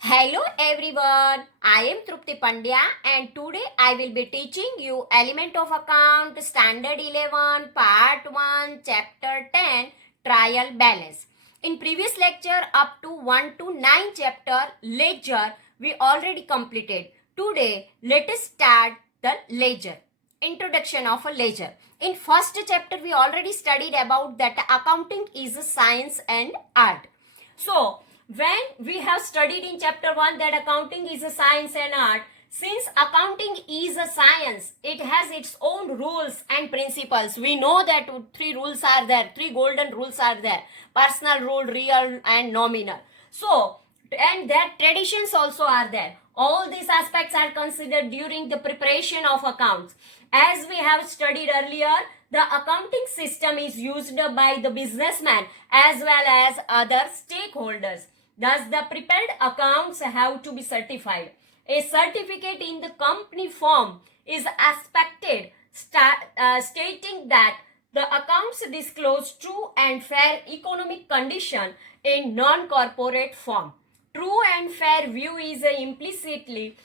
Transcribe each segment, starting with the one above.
Hello everyone, I am Trupti Pandya and today I will be teaching you Element of Account Standard 11 Part 1 Chapter 10 Trial Balance. In previous lecture up to 1 to 9 chapter ledger we already completed. Today let us start the ledger. Introduction of a ledger. In first chapter we already studied about that accounting is a science and art. So, when we have studied in chapter 1 that accounting is a science and art, since accounting is a science, it has its own rules and principles. We know that three rules are there, three golden rules are there: personal rule, real, and nominal. So, and that traditions also are there. All these aspects are considered during the preparation of accounts. As we have studied earlier, the accounting system is used by the businessman as well as other stakeholders. Thus, the prepared accounts have to be certified. A certificate in the company form is expected, stating that the accounts disclose true and fair economic condition in non-corporate form. True and fair view is implicitly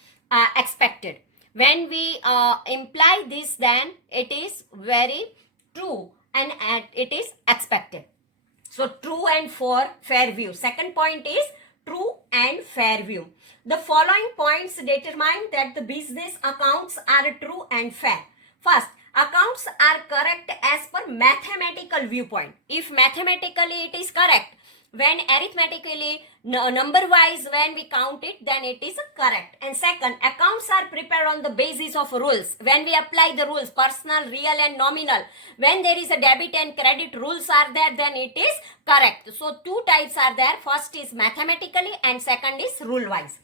expected. When we imply this, then it is very true and it is expected. So true and fair view. Second point is true and fair view. The following points determine that the business accounts are true and fair. First, accounts are correct as per mathematical viewpoint. If mathematically it is correct, when arithmetically number wise when we count it, then it is correct. And second, accounts are prepared on the basis of rules. When we apply the rules, personal, real, and nominal, when there is a debit and credit rules are there, then it is correct. So two types are there. First is mathematically and second is rule wise.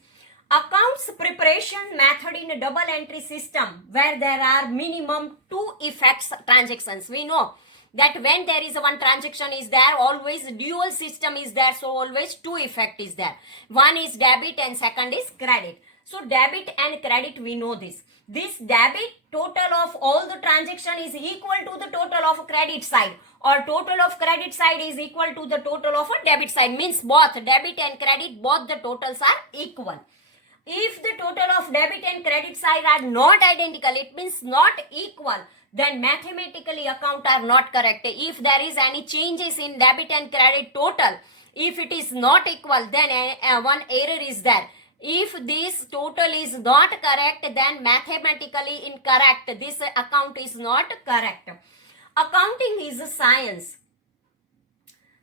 Accounts preparation method in a double entry system where there are minimum two effects transactions. We know that when there is one transaction is there, always dual system is there, so always two effect is there. One is debit and second is credit. So debit and credit, we know this debit total of all the transaction is equal to the total of credit side, or total of credit side is equal to the total of a debit side, means both debit and credit, both the totals are equal. If the total of debit and credit side are not identical, it means not equal, then mathematically account are not correct. If there is any changes in debit and credit total, if it is not equal, then one error is there. If this total is not correct, then mathematically incorrect. This account is not correct. Accounting is a science.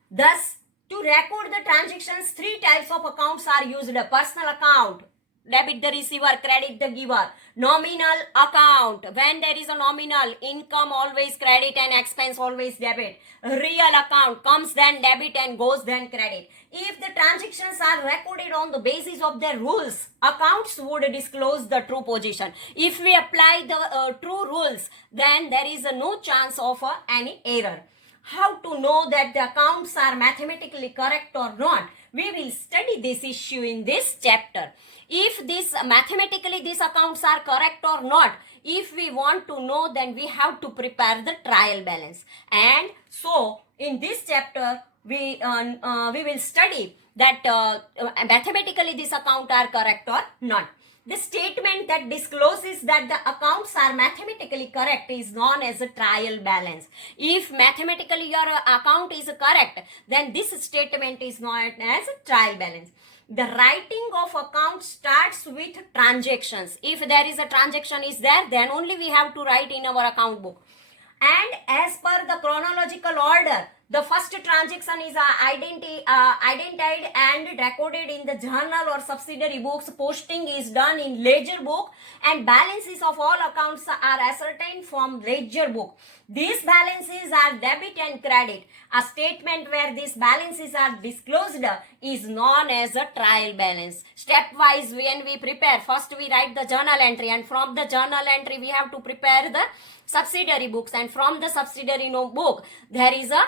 Thus, to record the transactions, three types of accounts are used: personal account, debit the receiver, credit the giver. Nominal account, when there is a nominal, income always credit and expense always debit. Real account, comes then debit and goes then credit. If the transactions are recorded on the basis of their rules, accounts would disclose the true position. If we apply the true rules, then there is no chance of any error. How to know that the accounts are mathematically correct or not? We will study this issue in this chapter. If this mathematically these accounts are correct or not, if we want to know, then we have to prepare the trial balance. And so in this chapter we will study that mathematically these accounts are correct or not. The statement that discloses that the accounts are mathematically correct is known as a trial balance. If mathematically your account is correct, then this statement is known as a trial balance. The writing of account starts with transactions. If there is a transaction is there, then only we have to write in our account book. And as per the chronological order, the first transaction is identified and recorded in the journal or subsidiary books. Posting is done in ledger book, and balances of all accounts are ascertained from ledger book. These balances are debit and credit. A statement where these balances are disclosed is known as a trial balance. Stepwise, when we prepare, first we write the journal entry, and from the journal entry we have to prepare the subsidiary books, and from the subsidiary book there is a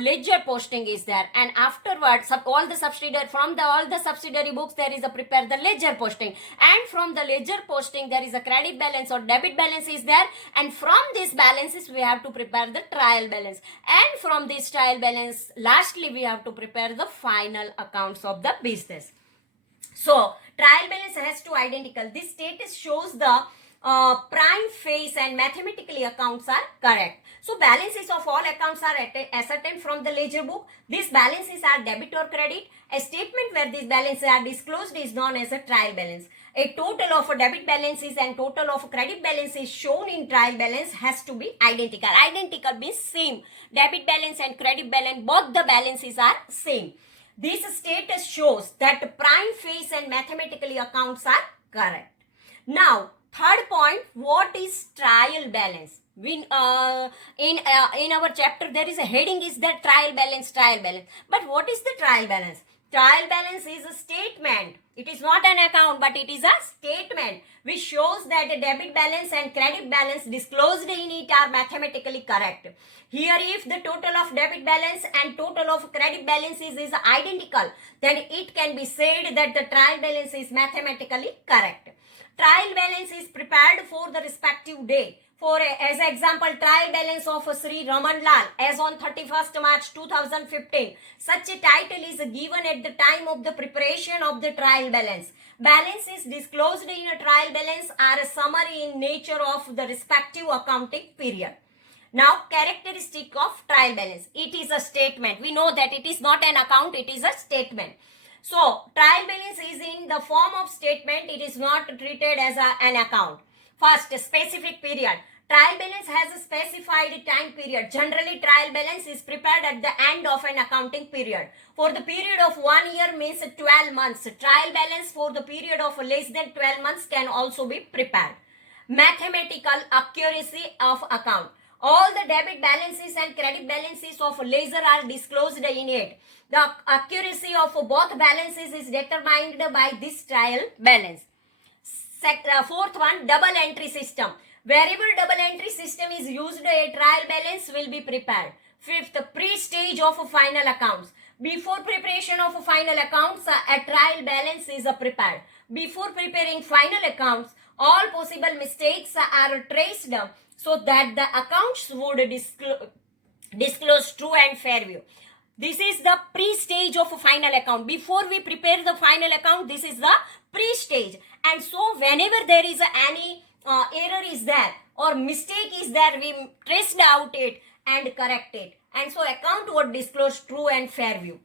ledger posting is there, and afterwards all the subsidiary books there is a prepare the ledger posting, and from the ledger posting there is a credit balance or debit balance is there, and from these balances we have to prepare the trial balance, and from this trial balance lastly we have to prepare the final accounts of the business. So trial balance has to identical. This status shows the prime face and mathematically accounts are correct. So balances of all accounts are ascertained from the ledger book. These balances are debit or credit. A statement where these balances are disclosed is known as a trial balance. A total of debit balances and total of credit balances shown in trial balance has to be identical. Identical means same. Debit balance and credit balance, both the balances are same. This status shows that prime face and mathematically accounts are correct. Now, third point, what is trial balance? In our chapter there is a heading is that trial balance. But what is the trial balance? Trial balance is a statement. It is not an account, but it is a statement which shows that the debit balance and credit balance disclosed in it are mathematically correct. Here, if the total of debit balance and total of credit balances is identical, then it can be said that the trial balance is mathematically correct. Trial balance is prepared for the respective day. As example, trial balance of Sri Raman Lal as on 31st March 2015. Such a title is given at the time of the preparation of the trial balance. Balances disclosed in a trial balance are a summary in nature of the respective accounting period. Now, characteristic of trial balance. It is a statement. We know that it is not an account, it is a statement. So, trial balance is in the form of statement. It is not treated as an account. First, specific period. Trial balance has a specified time period. Generally, trial balance is prepared at the end of an accounting period. For the period of 1 year means 12 months. Trial balance for the period of less than 12 months can also be prepared. Mathematical accuracy of account. All the debit balances and credit balances of ledger are disclosed in it. The accuracy of both balances is determined by this trial balance. Fourth one, double entry system. Wherever double entry system is used, a trial balance will be prepared. Fifth, pre-stage of final accounts. Before preparation of final accounts, a trial balance is prepared. Before preparing final accounts, all possible mistakes are traced so that the accounts would disclose true and fair view. This is the pre-stage of a final account. Before we prepare the final account, this is the pre-stage. And so whenever there is any error is there or mistake is there, we traced out it and correct it. And so account would disclose true and fair view.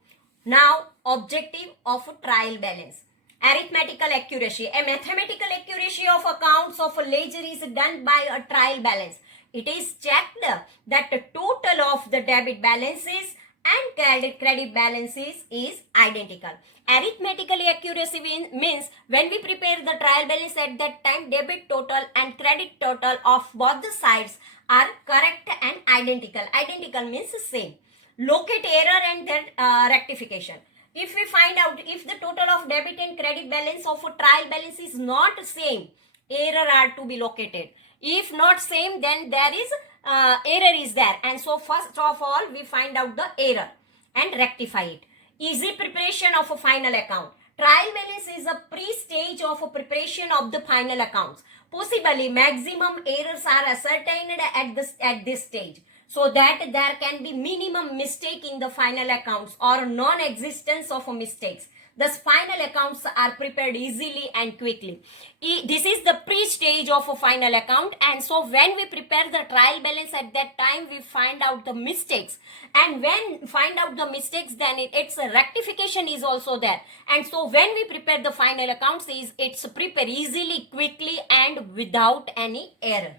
Now, objective of a trial balance. Arithmetical accuracy. A mathematical accuracy of accounts of a ledger is done by a trial balance. It is checked that the total of the debit balances and credit balances is identical. Arithmetical accuracy means when we prepare the trial balance at that time, debit total and credit total of both the sides are correct and identical. Identical means same. Locate error and then rectification. If we find out if the total of debit and credit balance of a trial balance is not same, error are to be located. If not same, then there is error is there, and so first of all we find out the error and rectify it. Easy preparation of a final account. Trial balance is a pre-stage of a preparation of the final accounts. Possibly maximum errors are ascertained at this stage, so that there can be minimum mistake in the final accounts or non-existence of mistakes. Thus, final accounts are prepared easily and quickly. This is the pre-stage of a final account, and so when we prepare the trial balance at that time, we find out the mistakes, and when find out the mistakes, then its rectification is also there. And so when we prepare the final accounts, it's prepared easily, quickly, and without any error.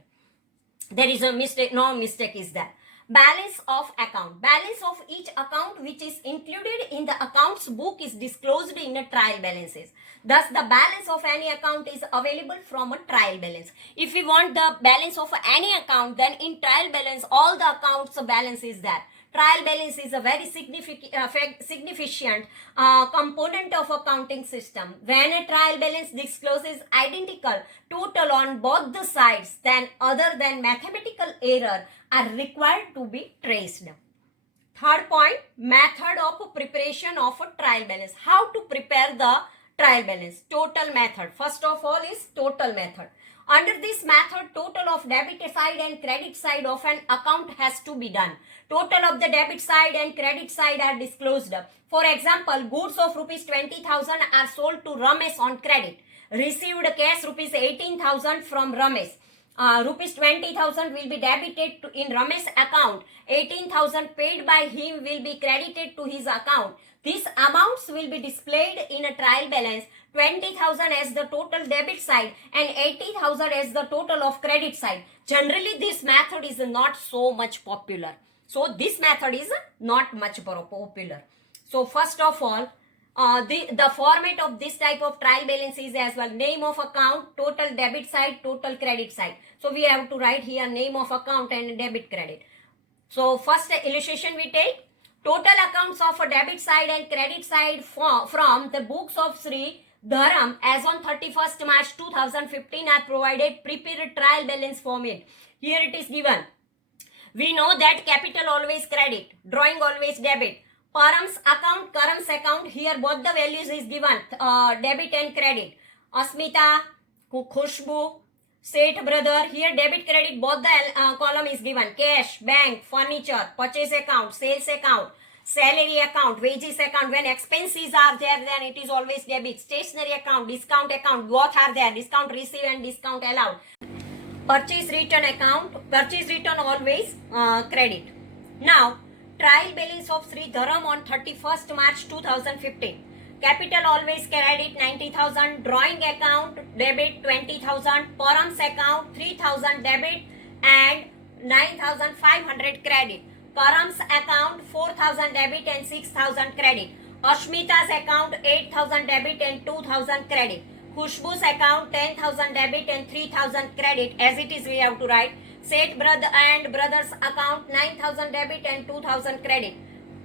There is a mistake, no mistake is there. Balance of account. Balance of each account which is included in the accounts book is disclosed in a trial balances. Thus, the balance of any account is available from a trial balance. If we want the balance of any account, then in trial balance, all the accounts balance is there. Trial balance is a very significant component of accounting system. When a trial balance discloses identical total on both the sides, then other than mathematical error are required to be traced. Third point, method of preparation of a trial balance. How to prepare the trial balance? Total method. First of all is total method. Under this method, total of debit side and credit side of an account has to be done. Total of the debit side and credit side are disclosed. For example, goods of rupees 20,000 are sold to Ramesh on credit. Received cash rupees 18,000 from Ramesh. Rupees 20,000 will be debited in Ramesh's account. 18,000 paid by him will be credited to his account. These amounts will be displayed in a trial balance. 20,000 as the total debit side and 80,000 as the total of credit side. Generally, this method is not so much popular. So, this method is not much popular. So, first of all, the format of this type of trial balance is as well. Name of account, total debit side, total credit side. So, we have to write here name of account and debit credit. So, first illustration we take. Total accounts of a debit side and credit side from the books of Sri Dharam as on 31st March 2015 are provided. Prepare trial balance format. Here it is given. We know that capital always credit, drawing always debit. Param's account, Karam's account, here both the values is given, debit and credit. Asmita, Khushbu, Seth brother, here debit credit both the column is given. Cash, bank, furniture, purchase account, sales account, salary account, wages account. When expenses are there, then it is always debit. Stationery account, discount account, both are there. Discount received and discount allowed. Purchase return account, purchase return always credit. Now, trial balance of Sri Dharam on 31st March 2015. Capital always credit 90,000, drawing account debit 20,000, Param's account 3,000 debit and 9,500 credit. Karam's account 4,000 debit and 6,000 credit. Ashmita's account 8,000 debit and 2,000 credit. Khushbu's account 10,000 debit and 3,000 credit. As it is, we have to write. Seth brother and brother's account 9,000 debit and 2,000 credit.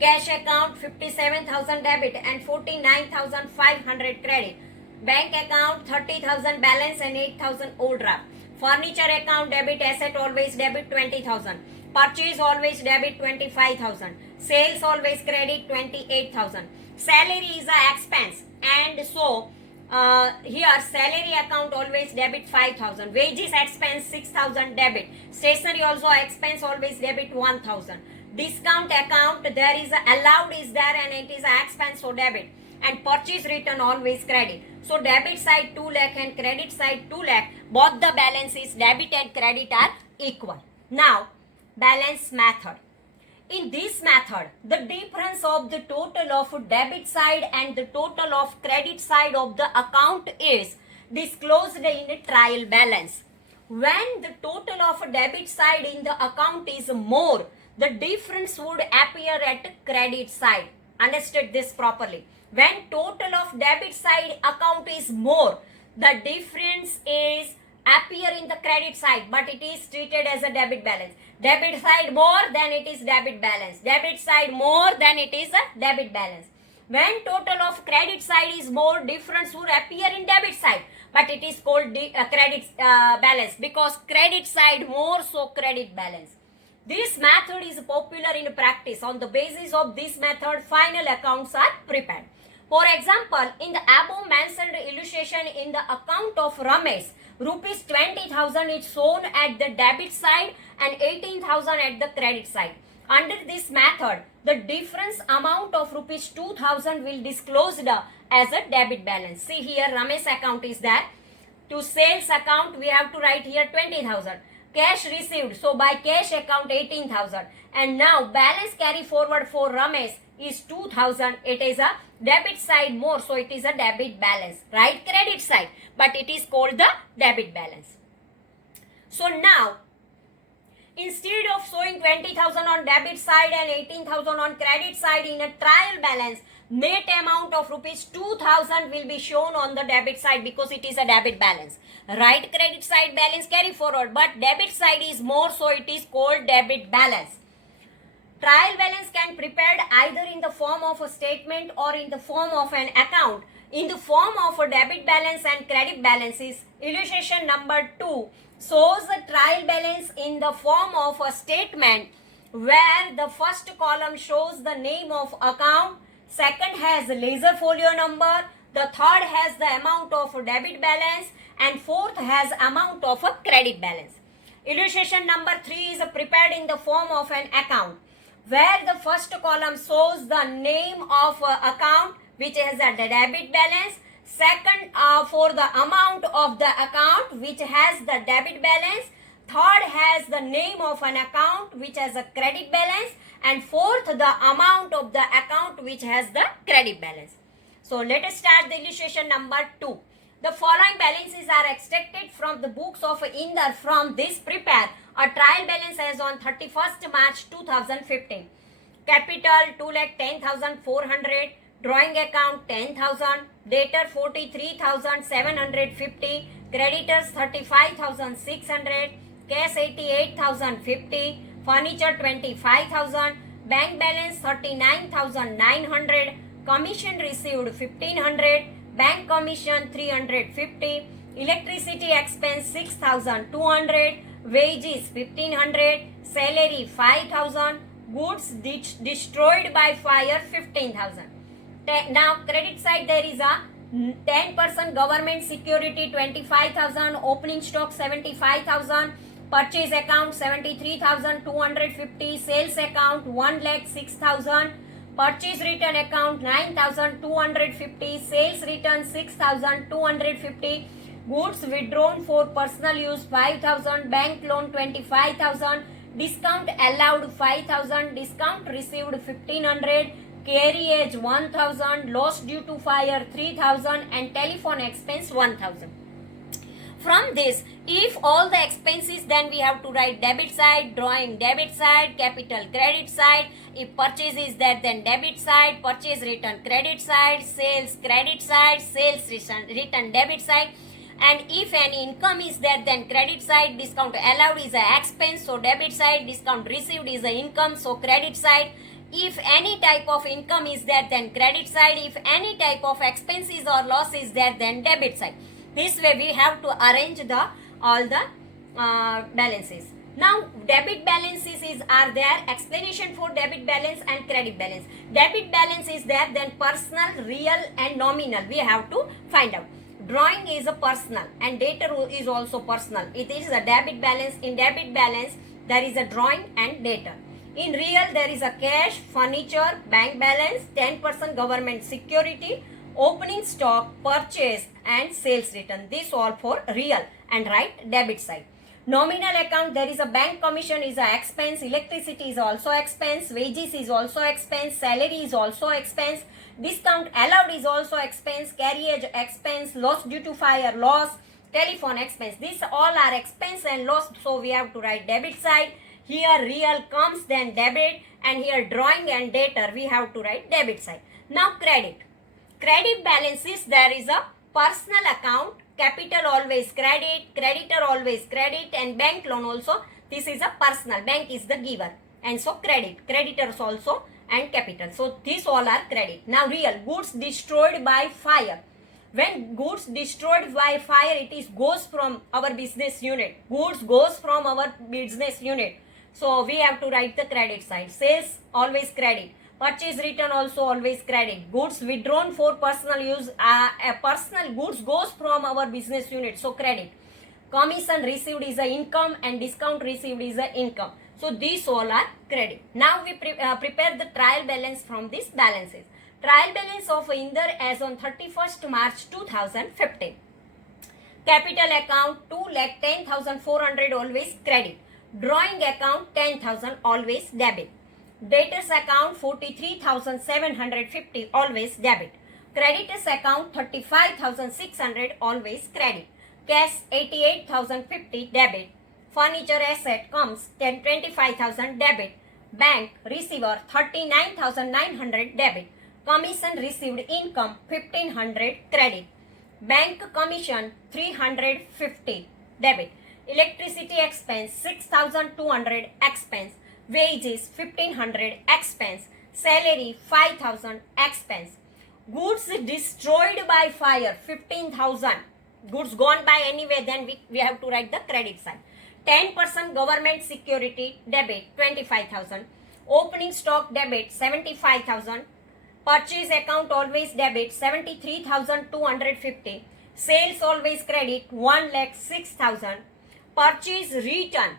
Cash account 57,000 debit and 49,500 credit. Bank account 30,000 balance and 8,000 overdraft. Furniture account debit, asset always debit 20,000. Purchase always debit 25,000. Sales always credit 28,000. Salary is a expense, and so here salary account always debit 5,000. Wages expense 6,000 debit. Stationery also expense always debit 1,000. Discount account there is allowed is there and it is a expense, so debit. And purchase return always credit. So debit side 2 lakh and credit side 2 lakh. Both the balances debit and credit are equal. Now balance method. In this method, the difference of the total of debit side and the total of credit side of the account is disclosed in a trial balance. When the total of debit side in the account is more, the difference would appear at credit side. Understood this properly. When total of debit side account is more, the difference is appear in the credit side, but it is treated as a debit balance. Debit side more, then it is debit balance. Debit side more, then it is a debit balance. When total of credit side is more, difference would appear in debit side, but it is called credit balance because credit side more, so credit balance. This method is popular in practice. On the basis of this method, final accounts are prepared. For example, in the above mentioned illustration, in the account of Ramesh, rupees 20,000 is shown at the debit side and 18,000 at the credit side. Under this method, the difference amount of rupees 2,000 will disclosed as a debit balance. See here, Ramesh account is there. To sales account, we have to write here 20,000. Cash received, so by cash account 18,000. And now balance carry forward for Ramesh is 2,000. It is a debit side more, so it is a debit balance, right? Credit side, but it is called the debit balance. So now, instead of showing 20,000 on debit side and 18,000 on credit side in a trial balance, net amount of rupees 2,000 will be shown on the debit side because it is a debit balance. Right, credit side balance carry forward, but debit side is more, so it is called debit balance. Trial balance can be prepared either in the form of a statement or in the form of an account. In the form of a debit balance and credit balances, illustration number 2 shows the trial balance in the form of a statement where the first column shows the name of account, second has ledger folio number, the third has the amount of debit balance, and fourth has amount of a credit balance. Illustration number 3 is prepared in the form of an account, where the first column shows the name of account which has a debit balance, second for the amount of the account which has the debit balance, third has the name of an account which has a credit balance, and fourth the amount of the account which has the credit balance. So let us start the illustration number 2. The following balances are extracted from the books of Inder. From this prepare a trial balance as on 31st March 2015. Capital 2,10,400, drawing account 10,000, debtor 43,750, creditors 35,600, cash 88,050, furniture 25,000, bank balance 39,900, commission received 1,500, bank commission 350, electricity expense 6,200, wages 1,500, salary 5,000, goods destroyed by fire 15,000. Now credit side there is a 10% government security 25,000, opening stock 75,000, purchase account 73,250, sales account 1,06,000, purchase return account 9,250, sales return 6,250, goods withdrawn for personal use 5,000, bank loan 25,000, discount allowed 5,000, discount received 1,500, carriage 1,000, loss due to fire 3,000, and telephone expense 1,000. From this, if all the expenses, then we have to write debit side, drawing debit side, capital credit side. If purchase is there, then debit side, purchase return credit side, sales credit side, sales return debit side. And if any income is there, then credit side, discount allowed is an expense, so debit side, discount received is an income, so credit side. If any type of income is there, then credit side. If any type of expenses or loss is there, then debit side. This way we have to arrange all the balances. Now debit balances are there. Explanation for debit balance and credit balance. Debit balance is there, then personal, real and nominal we have to find out. Drawing is a personal and debtor is also personal. It is a debit balance. In debit balance there is a drawing and debtor. In real there is a cash, furniture, bank balance, 10% government security, opening stock, purchase and sales return. This all for real, and write debit side. Nominal account, there is a bank commission is a expense, electricity is also expense, wages is also expense, salary is also expense, discount allowed is also expense, carriage expense, loss due to fire loss, telephone expense. These all are expense and loss, so we have to write debit side. Here real comes, then debit, and here drawing and debtor we have to write debit side. Now credit. Credit balances, there is a personal account, capital always credit, creditor always credit, and bank loan also. This is a personal, bank is the giver, and so credit, creditors also and capital. So these all are credit. Now real, goods destroyed by fire. When goods destroyed by fire, it is goes from our business unit. Goods goes from our business unit. So we have to write the credit side. Sales always credit. Purchase return also always credit. Goods withdrawn for personal use. Personal goods goes from our business unit. So credit. Commission received is a income and discount received is a income. So these all are credit. Now we prepare the trial balance from these balances. Trial balance of Inder as on 31st March 2015. Capital account 2,10,400 always credit. Drawing account 10,000 always debit. Debtors account 43,750 always debit. Creditors account 35,600 always credit. Cash 88,050 debit. Furniture asset comes 25,000 debit. Bank receiver 39,900 debit. Commission received income 1,500 credit. Bank commission 350 debit. Electricity expense 6,200 expense. Wages 1,500 expense. Salary 5,000 expense. Goods destroyed by fire 15,000. Goods gone by anyway, then we have to write the credit side. 10% government security debit 25,000. Opening stock debit 75,000. Purchase account always debit 73,250. Sales always credit 1,06,000. Purchase return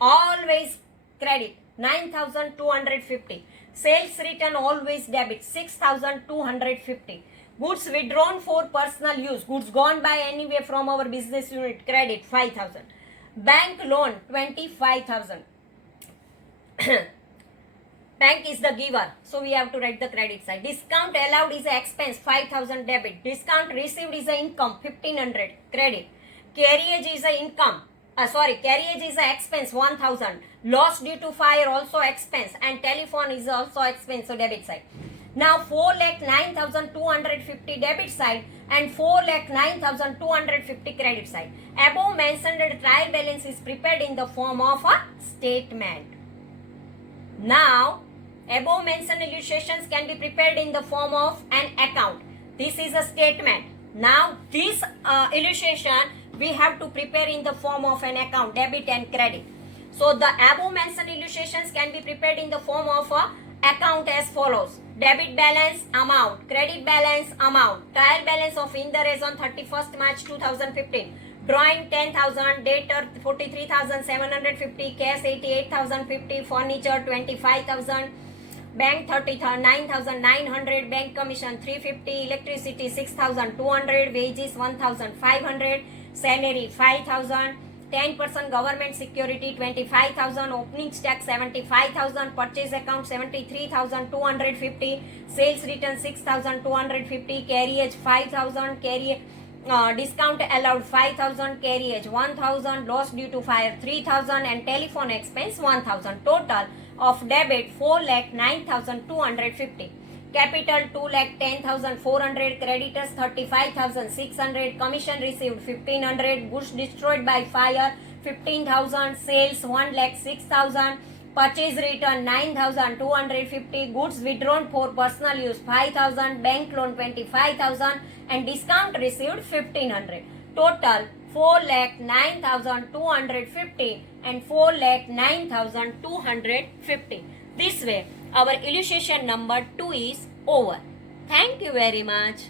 always credit 9,250. Sales return always debit 6,250. Goods withdrawn for personal use, goods gone by anywhere from our business unit, credit 5,000. Bank loan 25,000. Bank is the giver, so we have to write the credit side. Discount allowed is a expense 5,000 debit. Discount received is a income 1,500 credit. Carriage is a income. Carriage is a expense 1,000. Loss due to fire also expense, and telephone is also expense, so debit side. Now 4,09,250 debit side and 4,09,250 credit side. Above mentioned trial balance is prepared in the form of a statement. Now above mentioned illustrations can be prepared in the form of an account. This is a statement. Now this illustration we have to prepare in the form of an account, debit and credit. So the above mentioned illustrations can be prepared in the form of a account as follows: debit balance amount, credit balance amount, trial balance of Inder on 31st March 2015, drawing 10,000, debtor 43,750, cash 88,050, furniture 25,000, bank 39,900, bank commission 350, electricity 6,200, wages 1,500, salary 5,000, 10% government security 25,000, opening tax 75,000, purchase account 73,250, sales return 6,250, carriage 5,000, discount allowed 5,000, carriage 1,000, loss due to fire 3,000, and telephone expense 1,000. Total of debit 4,09,250. Capital 2,10,400, creditors 35,600, commission received 1,500, goods destroyed by fire 15,000, sales 1,06,000, purchase return 9,250, goods withdrawn for personal use 5,000, bank loan 25,000, and discount received 1,500. Total 4,09,250 and 4,09,250. This way our illustration number 2 is over. Thank you very much.